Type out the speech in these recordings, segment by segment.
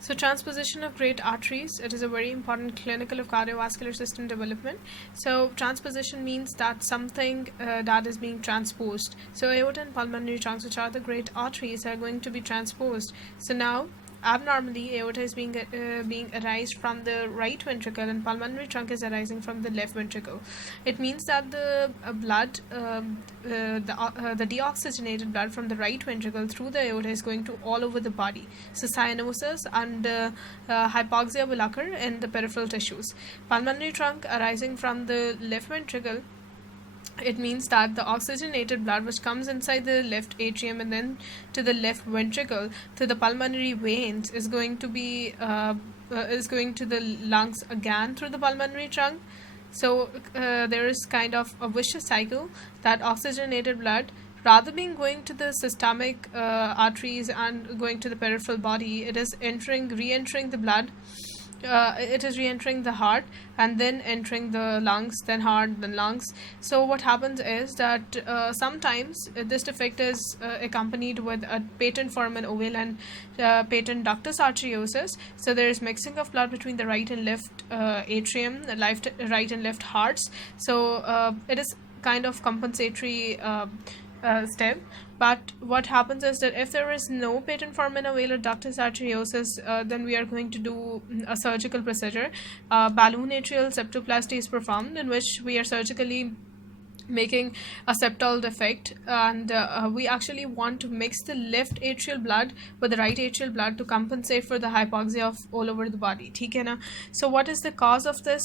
So transposition of great arteries, it is a very important clinical of cardiovascular system development. So transposition means that something that is being transposed. So aorta and pulmonary trunks, which are the great arteries, are going to be transposed. So now abnormally aorta is being arised from the right ventricle and pulmonary trunk is arising from the left ventricle. It means that the blood the deoxygenated blood from the right ventricle through the aorta is going to all over the body. So cyanosis and hypoxia will occur in the peripheral tissues. Pulmonary trunk arising from the left ventricle, it means that the oxygenated blood which comes inside the left atrium and then to the left ventricle to the pulmonary veins is going to the lungs again through the pulmonary trunk. So there is kind of a vicious cycle that oxygenated blood, rather than going to the systemic arteries and going to the peripheral body, it is re-entering the blood. It is re-entering the heart and then entering the lungs, then heart, then lungs. So what happens is that sometimes this defect is accompanied with a patent foramen ovale and patent ductus arteriosus. So there is mixing of blood between the right and left atrium, right and left hearts. So it is kind of compensatory step. But what happens is that if there is no patent foramen ovale or ductus arteriosus, then we are going to do a surgical procedure. Balloon atrial septoplasty is performed, in which we are surgically making a septal defect, and we actually want to mix the left atrial blood with the right atrial blood to compensate for the hypoxia of all over the body. ठीक है ना? So what is the cause of this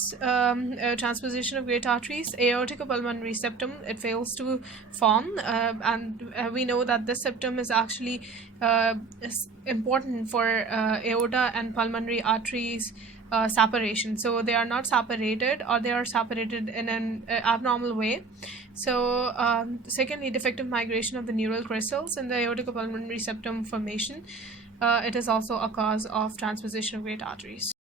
transposition of great arteries? Aorticopulmonary septum, it fails to form, and we know that this septum is actually important for aorta and pulmonary arteries separation. So they are not separated, or they are separated in an abnormal way. So secondly, defective migration of the neural crystals in the aorticopulmonary septum formation. It is also a cause of transposition of great arteries.